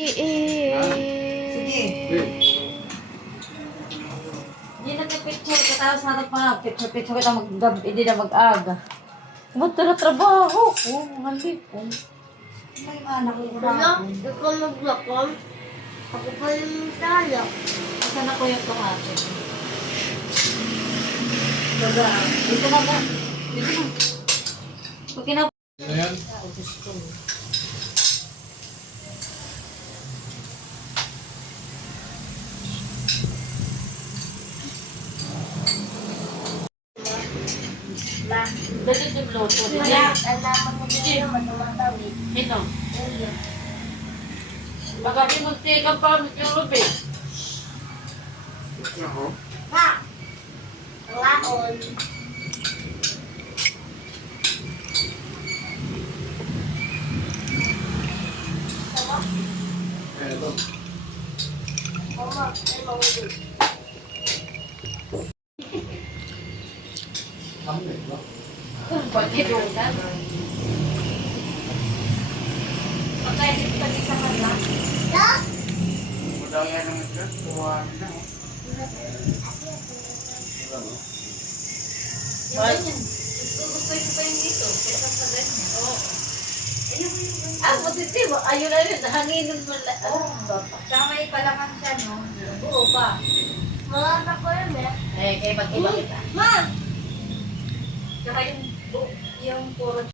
Sige. Hindi na picture ka tapos harap pa. Picture kita hindi na mag-aga. Matara trabaho ko. Mali ko. May anak ko Wala, na. ikaw maglakam. Ako pa yung tala. Saan ako yung tomate? Dito na ba? Dito na. Pag kinap... Ano yan? Gusto. Ma, Dali yung loto. wala. Alaman mo din yung matumatawid. Ito. Baka di magtigang pa yung rubi. Ma! Ngaon. Eto. Mama, ay mawagod. Bakit yung ka? Pagkain pa sa kanila. Madami yan naman dyan. Kuhanin na. Yung ganyan. Gusto ko pa yung dito. Kaya sa ganyan. Oo. Ah, positibo. Ayun na rin. Hanginin mo lang. Kamay pa lang siya, no? Oo pa. Mga anak ko yun eh. Eh, mag-iba kita. Ma! Saka yung puro